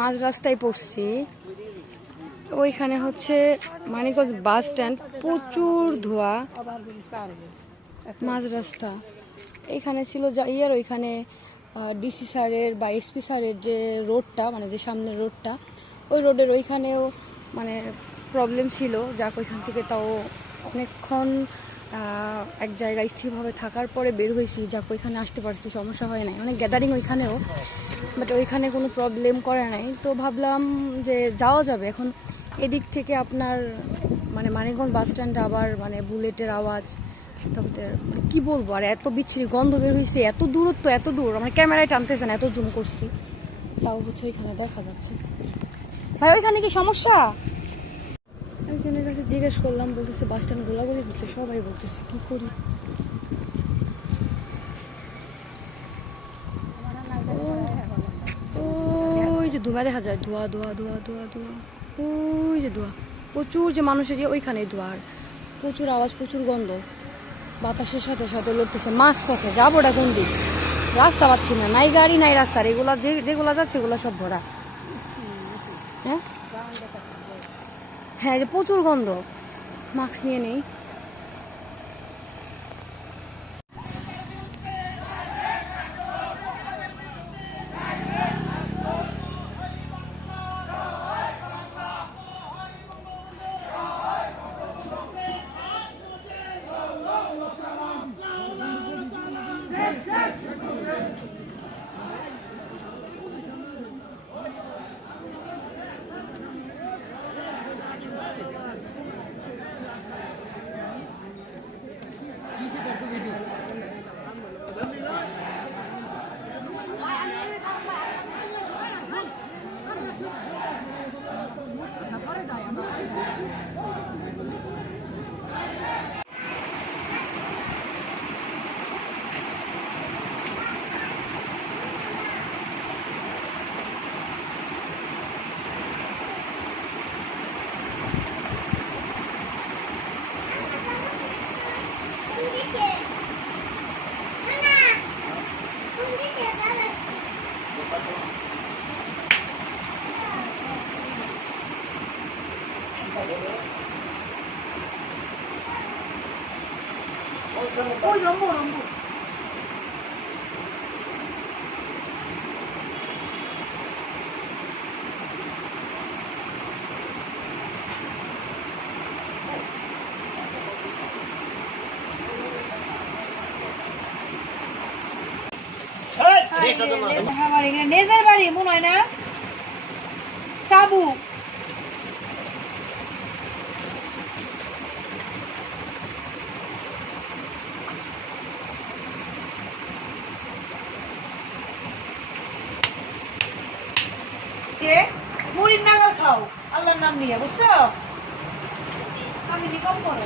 মাঝ রাস্তায় পড়ছি। ওইখানে হচ্ছে মানিকগঞ্জ বাস স্ট্যান্ড, প্রচুর ধোঁয়া, মাঝ রাস্তা। এইখানে ছিল যাইয়ার ওইখানে ডিসি স্যারের বা এসপি স্যারের যে রোডটা, মানে যে সামনের রোডটা, ওই রোডের ওইখানেও মানে প্রবলেম ছিল। যাক ওইখান থেকে তাও অনেকক্ষণ এক জায়গায় স্থিরভাবে থাকার পরে বের হয়েছি, যাক ওইখানে আসতে পারছি, সমস্যা হয় নাই। অনেক গ্যাদারিং ওইখানেও, বাট ওইখানে কোনো প্রবলেম করে নাই। তো ভাবলাম যে যাওয়া যাবে। এখন এদিক থেকে আপনার মানে মানিকগঞ্জ বাস স্ট্যান্ডে আবার মানে বুলেটের আওয়াজ, তারপরে কি বলবো, আর এত বিচ্ছিরি গন্ধ বের হয়েছে, এত দূরত্ব, এত দূর, আমার ক্যামেরায় টানতেছে না, এত জুম করছি, তাও হচ্ছে ওইখানে দেখা যাচ্ছে। ভাই ওইখানে কি সমস্যা? একজনের কাছে জিজ্ঞেস করলাম, বলতেছে বাস স্ট্যান্ড গোলাগুলি হচ্ছে, সবাই বলতেছে কি করি। ওই যে ধোঁয়া দেখা যায়, ধোঁয়া ধোঁয়া ধোঁয়া ধোঁয়া ধোঁয়া, ওই যে ধোঁয়া, প্রচুর যে মানুষের ওইখানেই ধোঁয়া, আর প্রচুর আওয়াজ, প্রচুর গন্ধ, বাতাসের সাথে সাথে লড়তেছে। মাঝ পথে যাবোটা কোন দিক, রাস্তা পাচ্ছি না, নাই গাড়ি নাই রাস্তার, এগুলা যেগুলা যাচ্ছে এগুলো সব ভরা। হ্যাঁ হ্যাঁ, যে প্রচুর গন্ধ, মাস্ক নিয়ে নেই। 오, 연보, 연보. নেজার বাড়ি মনে হয় না, সাবু মুড়ির নাগাল খাও আল্লাহর নাম নিয়ে, বুঝছো? আমি কম করো